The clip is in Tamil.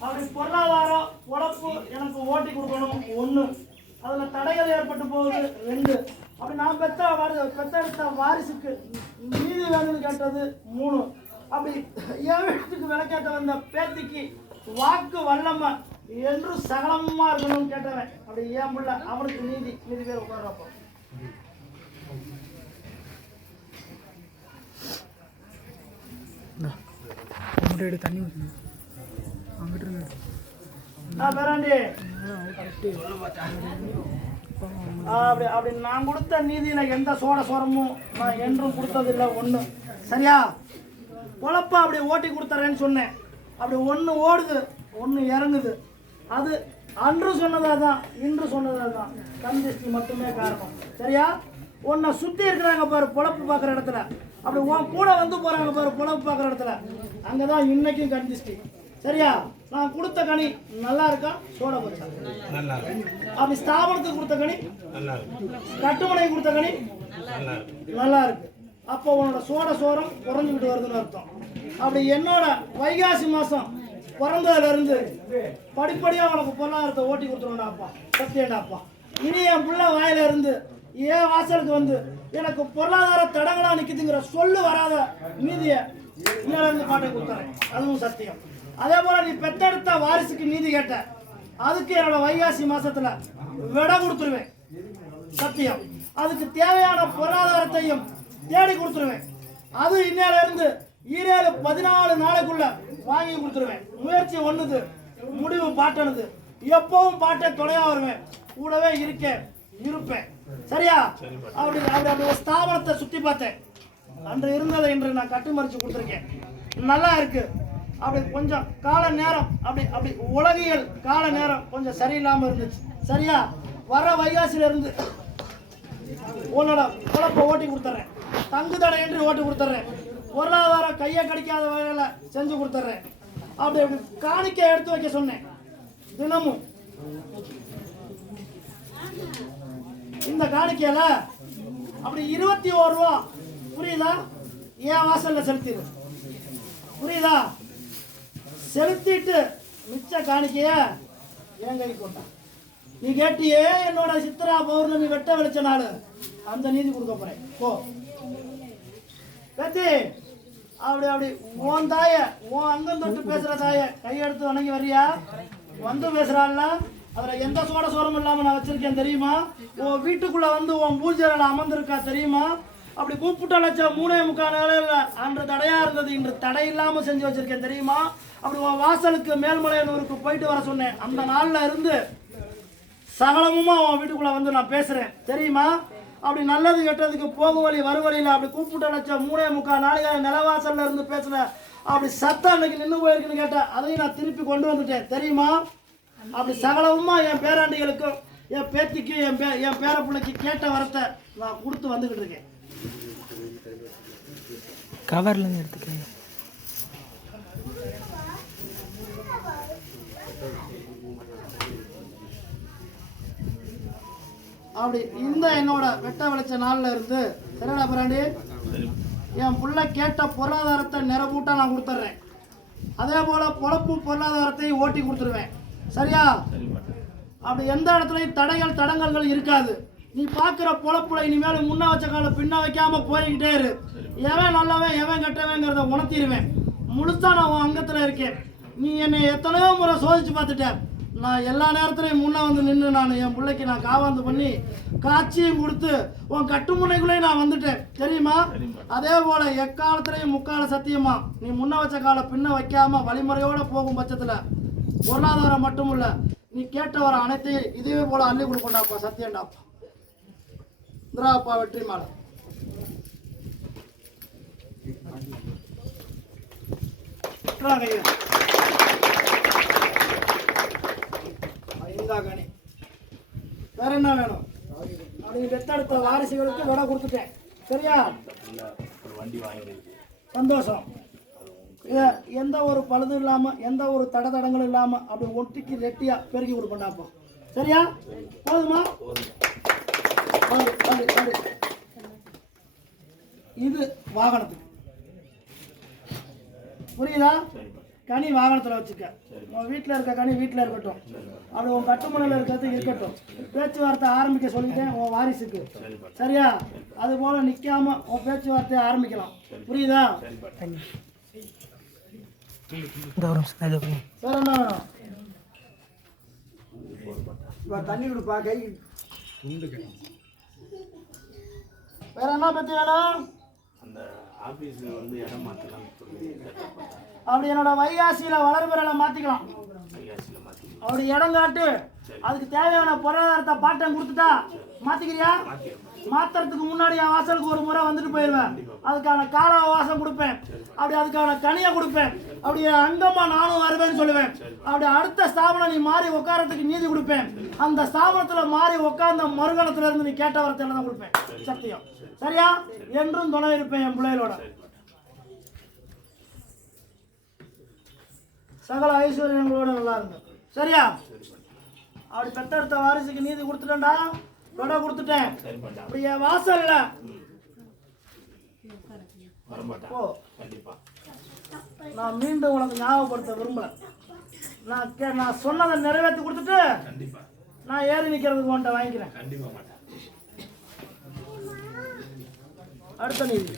அப்படி பொருளாதாரம் உழைப்பு எனக்கு ஓட்டி கொடுக்கணும். ஒன்று அதில் தடைகள் ஏற்பட்டு போகுது. ரெண்டு. அப்படி நான் பெத்த வாரி பெத்தெடுத்த வாரிசுக்கு நீதி வேணும்னு கேட்டது மூணு. அப்படி என் வீட்டுக்கு விளக்கேற்ற வந்த பேத்திக்கு வாக்கு வல்லம என்று சகலமா இருக்கணும்னு கேட்டவன். அப்படி ஏன் பிள்ள அவனுக்கு நீதி நீதி பேர் உட்கார்றப்போ. தண்ணி ஊற்றணும் அப்படி அப்படி நான் கொடுத்த நீதியில் எந்த சோட சோரமும் நான் என்றும் கொடுத்ததில்லை ஒன்று சரியா? பொழப்பா அப்படி ஓட்டி கொடுத்துறேன்னு சொன்னேன். அப்படி ஒன்று ஓடுது ஒன்று இறங்குது. அது அன்று சொன்னதா தான் இன்று சொன்னதாக தான் கந்திஷ்டி மட்டுமே காரணம். சரியா? உன்னை சுற்றி இருக்கிறாங்க பாரு பொழப்பு பார்க்குற இடத்துல. அப்படி உன் கூட வந்து போகிறாங்க பாரு பொழப்பு பார்க்குற இடத்துல. அங்கே தான் இன்றைக்கும் கந்திஷ்டி சரியா? நான் கொடுத்த கனி நல்லா இருக்கா? சோட போச்சா நல்லா அப்படி ஸ்தாபனத்துக்கு கொடுத்த கனி? நல்லா இருக்கு. கட்டுமனை கொடுத்த கனி? நல்லா இருக்கு. அப்போ உன்னோட சோட சோரம் குறைஞ்சுக்கிட்டு வருதுன்னு அர்த்தம். அப்படி என்னோட வைகாசி மாசம் பிறந்ததுல இருந்து படிப்படியா உனக்கு பொருளாதாரத்தை ஓட்டி கொடுத்துருவேன்டாப்பா சத்தியண்டாப்பா இனி என் புள்ள வாயில இருந்து ஏன் வாசலுக்கு வந்து எனக்கு பொருளாதார தடங்களா நிக்குதுங்கிற சொல்லு வராத நீதிய இன்னில இருந்து பாட்டை கொடுத்துறேன். அதுவும் சத்தியம். அதே போல நீ பெத்தெடுத்த வாரிசுக்கு நீதி கேட்ட அதுக்கு என்னோட வைகாசி மாசத்துல விட கொடுத்துருவேன். சத்தியம். அதுக்கு தேவையான பொருளாதாரத்தையும் தேடி கொடுத்துருவேன். அது இன்னையில இருந்து ஈரேழு பதினாலு நாளைக்குள்ள வாங்கி கொடுத்துருவேன். முயற்சி ஒண்ணுது முடிவு பாட்டனுது எப்பவும் பாட்டை துணையா வருவேன். கூடவே இருக்கேன் இருப்பேன். சரியா? அப்படி அப்படி ஒரு ஸ்தாபனத்தை சுத்தி பார்த்தேன். அன்று இருந்ததை இன்று நான் கட்டுமறிச்சு கொடுத்துருக்கேன். நல்லா இருக்கு. அப்படி கொஞ்சம் கால நேரம் அப்படி அப்படி உலகியல் கால நேரம் கொஞ்சம் சரியில்லாம இருந்துச்சு. சரியா? வர வைகாசில இருந்து உன்னோட குழப்ப ஓட்டி கொடுத்துட்றேன் தங்கு தடையின்றி ஓட்டி கொடுத்துட்றேன் பொருளாதாரம் கையை கடிக்காத வகையில செஞ்சு கொடுத்துட்றேன் அப்படி அப்படி காணிக்க எடுத்து வைக்க சொன்னேன். தினமும். இந்த காணிக்கையில அப்படி இருபத்தி ஓரு ரூபா. புரியுதா? என் வாசல்ல செலுத்திடு புரியுதா? செலுத்திட்டு மிச்ச காணிக்கைய என் கை கொண்டான்? நீ கேட்டியே என்னோட சித்ரா பௌர்ணமி வெட்ட வெளிச்ச நாள். அந்த நீதி கொடுக்க போறேன். போ. பேத்தி அப்படி அப்படி. உன் தாய உன் அங்கம் தொட்டு பேசுற தாய கையெடுத்து வணங்கி வரியா வந்து பேசுறாள்ல? அவரை எந்த சோட சோரம் இல்லாம நான் வச்சிருக்கேன் தெரியுமா? உன் வீட்டுக்குள்ள வந்து உன் பூஜையில அமர்ந்திருக்கா தெரியுமா? அப்படி கூப்பிட்ட மூணே முக்கால் நிலையில அன்று தடையாக இருந்தது இன்று தடை இல்லாமல் செஞ்சு வச்சுருக்கேன் தெரியுமா? அப்படி உன் வாசலுக்கு மேல்மலையனூருக்கு போயிட்டு வர சொன்னேன். அந்த நாளில் இருந்து சகலமுமா உன் வீட்டுக்குள்ளே வந்து நான் பேசுகிறேன் தெரியுமா? அப்படி நல்லது கெட்டதுக்கு போகும் வழி வரும் வழியில அப்படி கூப்பிட்ட மூணே முக்கால் நாளைக்கு நிலவாசலில் இருந்து பேசுகிறேன் அப்படி சத்தம் அன்னைக்கு நின்று போயிருக்குன்னு கேட்டேன் அதையும் நான் திருப்பி கொண்டு வந்துட்டேன் தெரியுமா? அப்படி சகலமுமா என் பேராண்டிகளுக்கும் என் பேத்திக்கும் என் பே என் பேர பிள்ளைக்கு கேட்ட வரத்தை நான் கொடுத்து வந்துக்கிட்டு இருக்கேன். கவர்லேருந்து எடுத்துக்க அப்படி இந்த என்னோட வெட்ட விளைச்ச நாள்ல இருந்து சரிடா பிராண்டி? என் புள்ள கேட்ட பொருளாதாரத்தை நிறவூட்டா நான் கொடுத்துட்றேன். அதே போல பொழப்பு பொருளாதாரத்தை ஓட்டி கொடுத்துருவேன். சரியா? அப்படி எந்த இடத்துலையும் தடைகள் தடங்கல்கள் இருக்காது. நீ பார்க்குற பொழப்புல இனிமேல் முன்ன வச்ச கால பின்ன வைக்காம போய்கிட்டே இரு. எவன் நல்லவன் எவன் கெட்டவங்கிறத உணர்த்திடுவேன். முழுசா நான் உன் அங்கத்தில் இருக்கேன். நீ என்னை எத்தனையோ முறை சோதிச்சு பார்த்துட்ட. நான் எல்லா நேரத்துலையும் முன்ன வந்து நின்று நான் என் பிள்ளைக்கு நான் காவாந்து பண்ணி காட்சியும் கொடுத்து உன் கட்டுமுனைக்குள்ளேயும் நான் வந்துட்டேன். தெரியுமா? அதே போல எக்காலத்திலையும் முக்கால சத்தியமா நீ முன்ன வச்ச கால பின்ன வைக்காம வழிமுறையோட போகும் பட்சத்துல பொருளாதாரம் மட்டும் இல்ல நீ கேட்ட வர அனைத்தையும் இதே போல அள்ளி கொடுக்கண்டாப்பா சத்தியண்டாப்பா இந்திராப்பா வெற்றி மாலை இந்தாங்க ஐயா. வேற என்ன வேணும்? அவங்க பெத்தெடுத்த வாரிசுகளுக்கு விட கொடுத்துட்டேன். சரியா? வண்டி சந்தோஷம் எந்த ஒரு பழுதும் இல்லாம எந்த ஒரு தட தடங்களும் இல்லாம அப்படி ஒட்டிக்கு ரெட்டியா பெருக்கி கொடுப்பேன்டாப்பா சரியா? போதுமா? போது, இது வாகனத்துக்கு. புரியுதா? கனி வாகனத்தில் வச்சுக்க உன் வீட்டில் இருக்க கனி வீட்டில் இருக்கட்டும். அப்படி உன் கட்டுமனையில் இருக்கிறது இருக்கட்டும். பேச்சுவார்த்தை ஆரம்பிக்க சொல்லிட்டேன் உன் வாரிசுக்கு. சரியா? அது போல நிற்காம உன் பேச்சுவார்த்தையை ஆரம்பிக்கலாம். புரியுதா. வேற என்ன வேணும்? தண்ணி கொடுப்பா கை. வேற என்ன பத்தி வேணும்? அந்த ஆபீஸ்ல வந்து இடம் மாத்தலாம். அப்படி என்னோட வைகாசியில வளர்பிறலை மாத்திக்கலாம். கையாசில மாத்தி அப்படி இடம் காட்டு. அதுக்கு தேவையான பொருளாதாரத்தை பாட்டம் கொடுத்துட்டா மாத்திக்கிறியா? மாத்துறதுக்கு முன்னாடி என் வாசலுக்கு ஒரு முறை வந்துட்டு போயிடுவேன் அதுக்கான கால அவகாசம் கொடுப்பேன். அப்படி அதுக்கான கனியை கொடுப்பேன். அப்படி என் அங்கமா நானும் வருவேன்னு சொல்லுவேன். அப்படி அடுத்த ஸ்தாபனம் நீ மாறி உட்காரத்துக்கு நீதி கொடுப்பேன். அந்த ஸ்தாபனத்துல மாறி உட்கார்ந்த மறுகணத்துல இருந்து நீ கேட்ட வரத்தை தான் கொடுப்பேன். சத்தியம். சரியா? என்றும் துணை இருப்பேன் என் பிள்ளைகளோட. சகல ஐஸ்வர்யங்களோட நல்லா இருங்க. சரியா? அப்படி பெத்தெடுத்த வாரிசுக்கு நீதி கொடுத்துட்டேன்டா. விட கொடுத்துட்டேன். அப்படி என் வாசல்ல. நான் மீண்டும் உனக்கு ஞாபகப்படுத்த விரும்பல. நான் கே நான் சொன்னதை நிறைவேற்றி கொடுத்துட்டு கண்டிப்பா. நான் ஏறி நிற்கிறதுக்கு உன்ட்ட வாங்கிக்கிறேன். கண்டிப்பா மாட்டேன். அடுத்த நீதி.